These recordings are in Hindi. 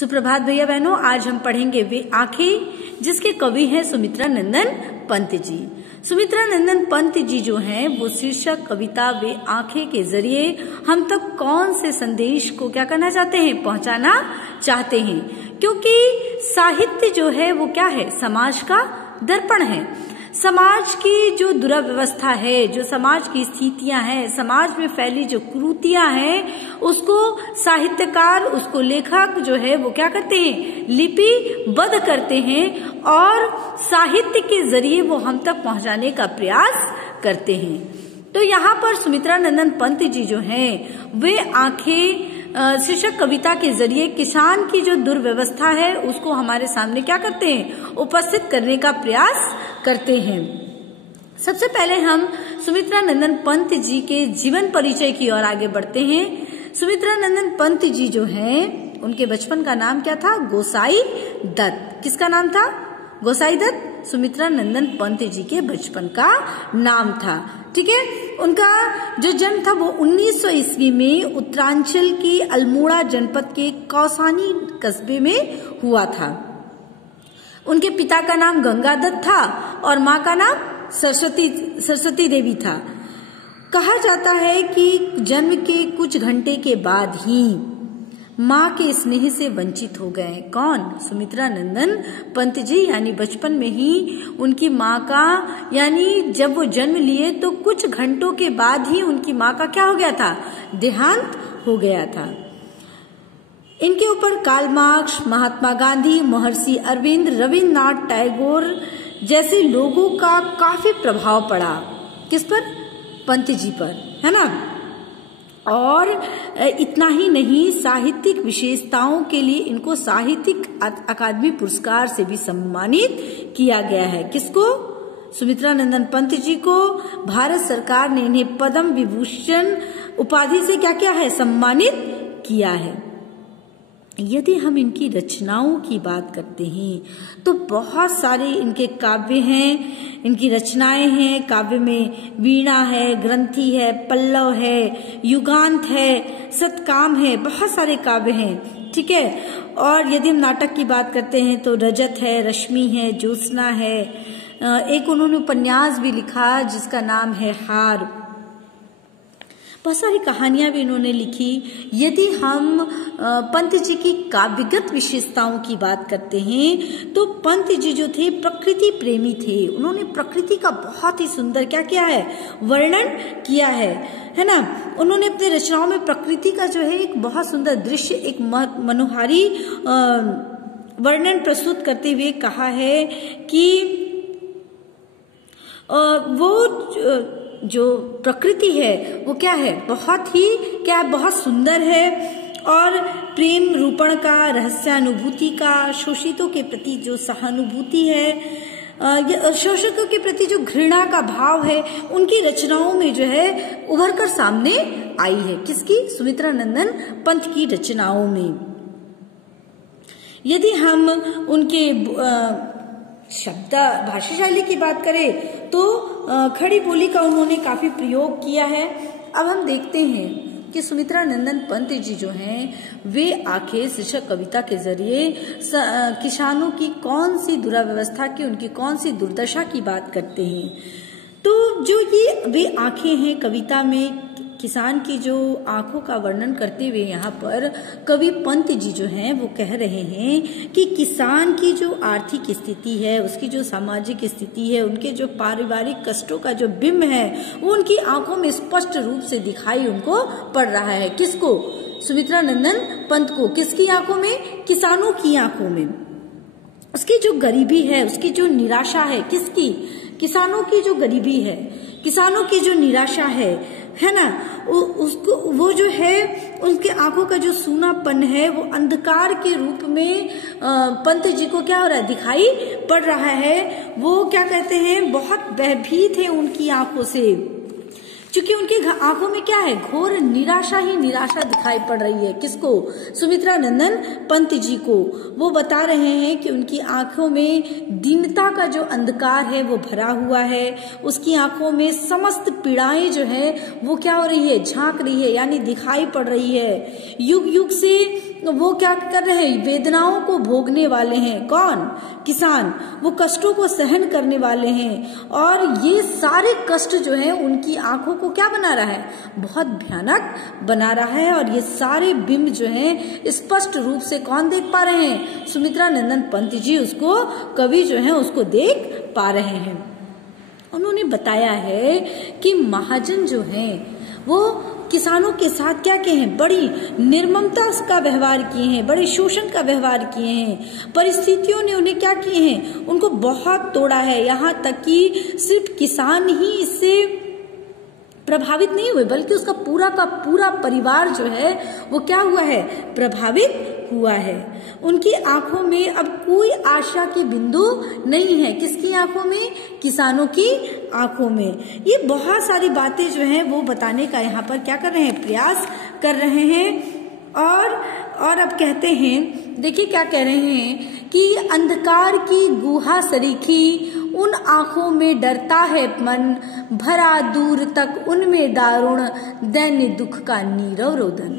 सुप्रभात भैया बहनों, आज हम पढ़ेंगे वे आंखें, जिसके कवि हैं सुमित्रा नंदन पंत जी। सुमित्रा नंदन पंत जी जो हैं वो शीर्षक कविता वे आंखें के जरिए हम तक कौन से संदेश को क्या करना चाहते हैं, पहुंचाना चाहते हैं। क्योंकि साहित्य जो है वो क्या है, समाज का दर्पण है। समाज की जो दुराव्यवस्था है, जो समाज की स्थितियां हैं, समाज में फैली जो कुरीतियां हैं, उसको साहित्यकार, उसको लेखक जो है वो क्या करते हैं, लिपिबद्ध करते हैं और साहित्य के जरिए वो हम तक पहुंचाने का प्रयास करते हैं। तो यहाँ पर सुमित्रा नंदन पंत जी जो हैं वे आंखें शीर्षक कविता के जरिए किसान की जो दुर्व्यवस्था है उसको हमारे सामने क्या करते हैं, उपस्थित करने का प्रयास करते हैं। सबसे पहले हम सुमित्रा नंदन पंत जी के जीवन परिचय की ओर आगे बढ़ते हैं। सुमित्रा नंदन पंत जी जो हैं उनके बचपन का नाम क्या था, गोसाई दत्त। किसका नाम था, गोसाई दत्त। सुमित्रा नंदन पंत जी के बचपन का नाम था, ठीक है। उनका जो जन्म था वो 1900 ईस्वी में उत्तरांचल के अल्मोड़ा जनपद के कौसानी कस्बे में हुआ था। उनके पिता का नाम गंगादत्त था और माँ का नाम सरस्वती देवी था। कहा जाता है कि जन्म के कुछ घंटे के बाद ही माँ के स्नेह से वंचित हो गए। कौन, सुमित्रा नंदन पंत जी। यानी बचपन में ही उनकी माँ का, यानी जब वो जन्म लिए तो कुछ घंटों के बाद ही उनकी माँ का क्या हो गया था, देहांत हो गया था। इनके ऊपर कार्ल मार्क्स, महात्मा गांधी, महर्षि अरविंद, रविन्द्रनाथ टैगोर जैसे लोगों का काफी प्रभाव पड़ा। किस पर, पंत जी पर, है ना। और इतना ही नहीं, साहित्यिक विशेषताओं के लिए इनको साहित्यिक अकादमी पुरस्कार से भी सम्मानित किया गया है। किसको, सुमित्रा नंदन पंत जी को भारत सरकार ने इन्हें पद्म विभूषण उपाधि से क्या किया है, सम्मानित किया है। यदि हम इनकी रचनाओं की बात करते हैं तो बहुत सारे इनके काव्य हैं, इनकी रचनाएं हैं। काव्य में वीणा है, ग्रंथि है, पल्लव है, युगांत है, सतकाम है, बहुत सारे काव्य हैं, ठीक है। और यदि हम नाटक की बात करते हैं तो रजत है, रश्मि है, ज्योत्सना है। एक उन्होंने उपन्यास भी लिखा जिसका नाम है हार। बहुत सारी कहानियां भी इन्होंने लिखी। यदि हम पंत जी की काव्यगत विशेषताओं की बात करते हैं तो पंत जी जो थे प्रकृति प्रेमी थे। उन्होंने प्रकृति का बहुत ही सुंदर क्या किया है, वर्णन किया है ना। उन्होंने अपने रचनाओं में प्रकृति का जो है एक बहुत सुंदर दृश्य, एक मनोहारी वर्णन प्रस्तुत करते हुए कहा है कि वो जो प्रकृति है वो क्या है, बहुत ही क्या, बहुत सुंदर है। और प्रेम रूपण का, रहस्यानुभूति का, शोषितों के प्रति जो सहानुभूति है, शोषकों के प्रति जो घृणा का भाव है, उनकी रचनाओं में जो है उभर कर सामने आई है। किसकी, सुमित्रा नंदन पंत की रचनाओं में। यदि हम उनके शब्द भाषा शैली की बात करें तो खड़ी बोली का उन्होंने काफी प्रयोग किया है। अब हम देखते हैं कि सुमित्रा नंदन पंत जी जो हैं वे आंखें शीर्षक कविता के जरिए किसानों की कौन सी दुराव्यवस्था की, उनकी कौन सी दुर्दशा की बात करते हैं। तो जो ये वे आंखें हैं कविता में, किसान की जो आंखों का वर्णन करते हुए यहाँ पर कवि पंत जी जो हैं वो कह रहे हैं कि किसान की जो आर्थिक स्थिति है, उसकी जो सामाजिक स्थिति है, उनके जो पारिवारिक कष्टों का जो बिंब है वो उनकी आंखों में स्पष्ट रूप से दिखाई उनको पड़ रहा है। किसको, सुमित्रा नंदन पंत को। किसकी आंखों में, किसानों की आंखों में। उसकी जो गरीबी है, उसकी जो निराशा है, किसकी, किसानों की जो गरीबी है, किसानों की जो निराशा है ना, उसको वो जो है उनके आंखों का जो सूनापन है वो अंधकार के रूप में पंत जी को क्या हो रहा है, दिखाई पड़ रहा है। वो क्या कहते हैं, बहुत भयभीत है उनकी आंखों से, क्योंकि उनकी आंखों में क्या है, घोर निराशा ही निराशा दिखाई पड़ रही है। किसको, सुमित्रा नंदन पंत जी को। वो बता रहे हैं कि उनकी आंखों में दीनता का जो अंधकार है वो भरा हुआ है। उसकी आंखों में समस्त पीड़ाएं जो है वो क्या हो रही है, झांक रही है, यानी दिखाई पड़ रही है। युग युग से वो क्या कर रहे हैं, वेदनाओं को भोगने वाले हैं। कौन? किसान। वो कष्टों को सहन करने वाले हैं और ये सारे कष्ट जो है उनकी आंखों को क्या बना रहा है, बहुत भयानक बना रहा है। और ये सारे बिंब जो है स्पष्ट रूप से कौन देख पा रहे हैं, सुमित्रा नंदन पंत जी उसको, कवि जो है उसको देख पा रहे हैं। उन्होंने बताया है कि महाजन जो हैं वो किसानों के साथ क्या किए हैं, बड़ी निर्ममता का व्यवहार किए हैं, बड़े शोषण का व्यवहार किए हैं। परिस्थितियों ने उन्हें क्या किए हैं, उनको बहुत तोड़ा है। यहाँ तक कि सिर्फ किसान ही इससे प्रभावित नहीं हुए बल्कि उसका पूरा का पूरा परिवार जो है वो क्या हुआ है, प्रभावित हुआ है। उनकी आंखों में अब कोई आशा के बिंदु नहीं है। किसकी आंखों में, किसानों की आंखों में। ये बहुत सारी बातें जो हैं वो बताने का यहाँ पर क्या कर रहे हैं, प्रयास कर रहे हैं। और अब कहते हैं, देखिए क्या कह रहे हैं कि अंधकार की गुहा सरीखी उन आंखों में डरता है मन, भरा दूर तक उनमें दारुण दैन्य दुख का नीरव रोदन।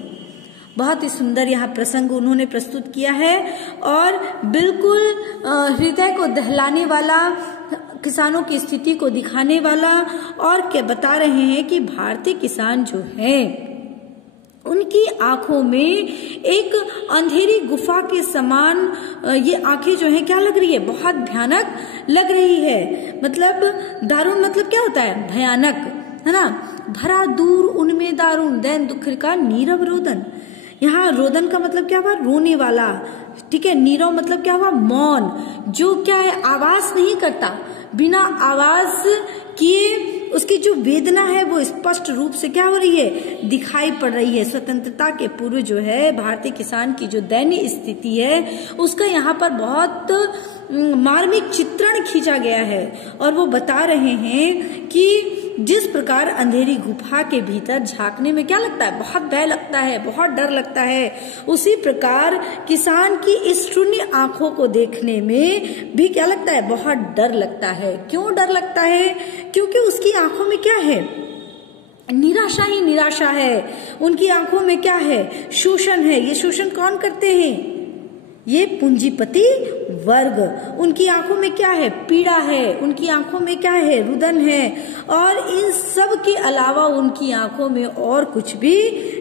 बहुत ही सुंदर यहाँ प्रसंग उन्होंने प्रस्तुत किया है और बिल्कुल हृदय को दहलाने वाला, किसानों की स्थिति को दिखाने वाला। और क्या बता रहे हैं कि भारतीय किसान जो हैं उनकी आंखों में एक अंधेरी गुफा के समान ये आंखें जो हैं क्या लग रही है, बहुत भयानक लग रही है। मतलब दारुण मतलब क्या होता है, भयानक, है ना। भरा दूर उनमें दारुण दैन दुख का नीरव रोदन। यहाँ रोदन का मतलब क्या हुआ, रोने वाला, ठीक है। नीरव मतलब क्या हुआ, मौन, जो क्या है आवाज नहीं करता, बिना आवाज किए उसकी जो वेदना है वो स्पष्ट रूप से क्या हो रही है, दिखाई पड़ रही है। स्वतंत्रता के पूर्व जो है भारतीय किसान की जो दयनीय स्थिति है उसका यहाँ पर बहुत मार्मिक चित्रण खींचा गया है। और वो बता रहे हैं कि जिस प्रकार अंधेरी गुफा के भीतर झांकने में क्या लगता है, बहुत भय लगता है, बहुत डर लगता है, उसी प्रकार किसान की इस शून्य आंखों को देखने में भी क्या लगता है, बहुत डर लगता है। क्यों डर लगता है, क्योंकि उसकी आंखों में क्या है, निराशा ही निराशा है। उनकी आंखों में क्या है, शोषण है। ये शोषण कौन करते हैं, ये पूंजीपति वर्ग। उनकी आंखों में क्या है, पीड़ा है। उनकी आंखों में क्या है, रुदन है। और इन सब के अलावा उनकी आंखों में और कुछ भी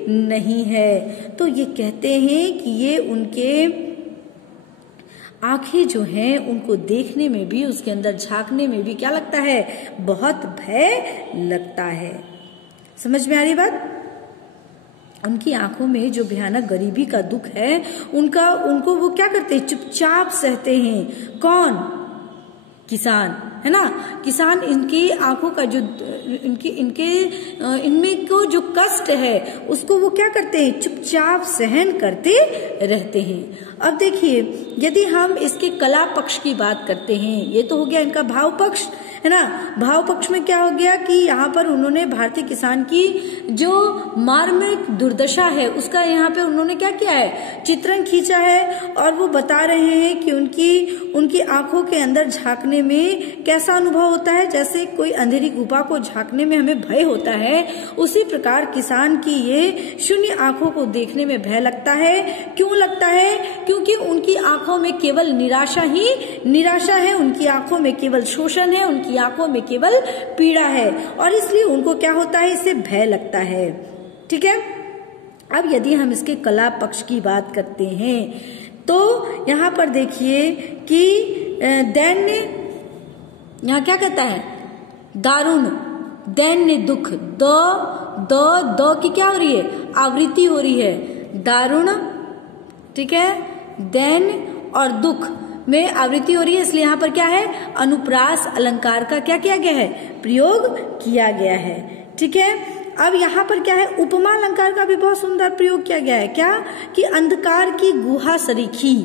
नहीं है। तो ये कहते हैं कि ये उनके आंखें जो हैं उनको देखने में भी, उसके अंदर झांकने में भी क्या लगता है, बहुत भय लगता है। समझ में आ रही बात। उनकी आंखों में जो भयानक गरीबी का दुख है उनको वो क्या करते हैं, चुपचाप सहते हैं। कौन, किसान, है ना। किसान इनकी आंखों का जो इनमें को जो कष्ट है उसको वो क्या करते हैं, चुपचाप सहन करते रहते हैं। अब देखिए यदि हम इसके कला पक्ष की बात करते हैं, ये तो हो गया इनका भाव पक्ष, है ना। भाव पक्ष में क्या हो गया कि यहाँ पर उन्होंने भारतीय किसान की जो मार्मिक दुर्दशा है उसका यहाँ पे उन्होंने क्या किया है, चित्रण खींचा है। और वो बता रहे हैं कि उनकी आंखों के अंदर झांकने में कैसा अनुभव होता है, जैसे कोई अंधेरी गुफा को झांकने में हमें भय होता है, उसी प्रकार किसान की ये शून्य आंखों को देखने में भय लगता है। क्यों लगता है, क्योंकि उनकी आंखों में केवल निराशा ही निराशा है, उनकी आंखों में केवल शोषण है, उनकी आंखों में केवल पीड़ा है और इसलिए उनको क्या होता है, इससे भय लगता है। ठीक है। अब यदि हम इसके कला पक्ष की बात करते हैं तो यहाँ पर देखिए कि दैन्य, यहाँ क्या कहता है, दारुण दैन्य दुख, द की क्या हो रही है, आवृत्ति हो रही है, दारुण, ठीक है, दैन्य और दुख में आवृत्ति हो रही है, इसलिए यहाँ पर क्या है, अनुप्रास अलंकार का क्या किया गया है, प्रयोग किया गया है। ठीक है। अब यहाँ पर क्या है, उपमा अलंकार का भी बहुत सुंदर प्रयोग किया गया है। क्या कि अंधकार की गुहा सरीखी,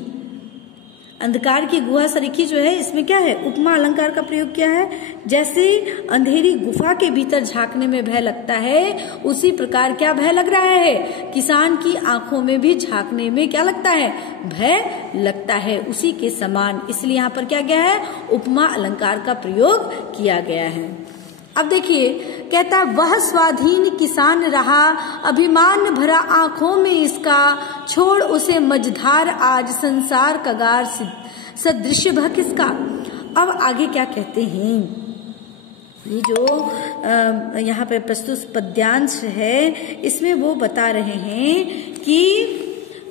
अंधकार की गुहा सरीखी जो है इसमें क्या है, उपमा अलंकार का प्रयोग किया है। जैसे अंधेरी गुफा के भीतर झांकने में भय लगता है, उसी प्रकार क्या भय लग रहा है, किसान की आंखों में भी झांकने में क्या लगता है, भय लगता है, उसी के समान। इसलिए यहाँ पर क्या गया है, उपमा अलंकार का प्रयोग किया गया है। अब देखिए कहता है वह स्वाधीन किसान रहा, अभिमान भरा आंखों में इसका, छोड़ उसे मझधार आज संसार कगार सदृश भा किसका। अब आगे क्या कहते हैं, ये जो यहाँ पर प्रस्तुत पद्यांश है इसमें वो बता रहे हैं कि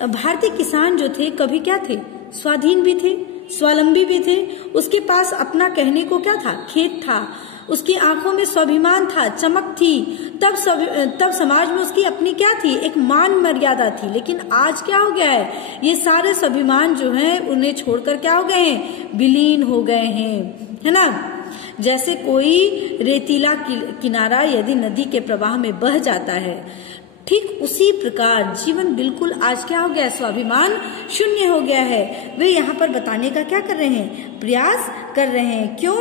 भारतीय किसान जो थे कभी क्या थे, स्वाधीन भी थे, स्वावलंबी भी थे। उसके पास अपना कहने को क्या था, खेत था। उसकी आंखों में स्वाभिमान था, चमक थी। तब समाज में उसकी अपनी क्या थी, एक मान मर्यादा थी। लेकिन आज क्या हो गया है, ये सारे स्वाभिमान जो हैं उन्हें छोड़कर क्या हो गए हैं, विलीन हो गए हैं, है ना। जैसे कोई रेतीला किनारा यदि नदी के प्रवाह में बह जाता है, ठीक उसी प्रकार जीवन बिल्कुल आज क्या हो गया, स्वाभिमान शून्य हो गया है। वे यहाँ पर बताने का क्या कर रहे हैं, प्रयास कर रहे हैं। क्यों,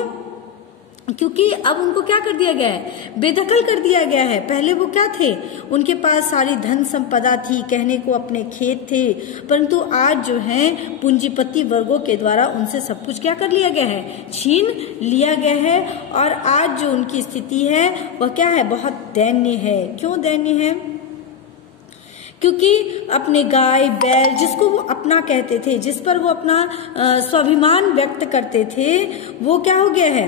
क्योंकि अब उनको क्या कर दिया गया है, बेदखल कर दिया गया है। पहले वो क्या थे, उनके पास सारी धन संपदा थी, कहने को अपने खेत थे, परंतु आज जो है पूंजीपति वर्गों के द्वारा उनसे सब कुछ क्या कर लिया गया है, छीन लिया गया है। और आज जो उनकी स्थिति है वह क्या है, बहुत दयनीय है। क्यों दयनीय है, क्योंकि अपने गाय बैल जिसको वो अपना कहते थे, जिस पर वो अपना स्वाभिमान व्यक्त करते थे, वो क्या हो गया है,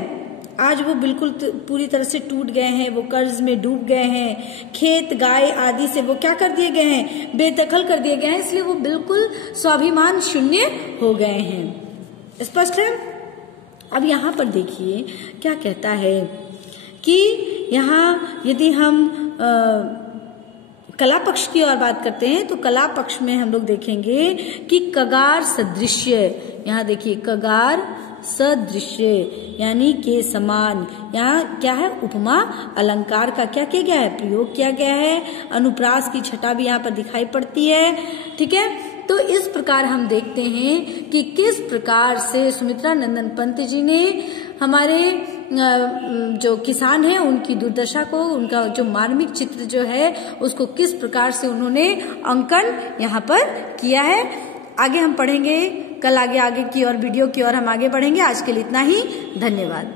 आज वो बिल्कुल पूरी तरह से टूट गए हैं, वो कर्ज में डूब गए हैं। खेत गाय आदि से वो क्या कर दिए गए हैं, बेदखल कर दिए गए हैं, इसलिए वो बिल्कुल स्वाभिमान शून्य हो गए हैं। स्पष्ट है। अब यहाँ पर देखिए क्या कहता है कि यहाँ यदि हम कला पक्ष की ओर बात करते हैं तो कला पक्ष में हम लोग देखेंगे कि कगार सदृश्य, यहाँ देखिए कगार सदृश्य यानी के समान, यहाँ क्या है, उपमा अलंकार का क्या किया गया है, प्रयोग किया गया है। अनुप्रास की छटा भी यहाँ पर दिखाई पड़ती है। ठीक है, तो इस प्रकार हम देखते हैं कि किस प्रकार से सुमित्रा नंदन पंत जी ने हमारे जो किसान हैं उनकी दुर्दशा को, उनका जो मार्मिक चित्र जो है उसको किस प्रकार से उन्होंने अंकन यहाँ पर किया है। आगे हम पढ़ेंगे, कल आगे की और वीडियो की ओर हम आगे बढ़ेंगे। आज के लिए इतना ही, धन्यवाद।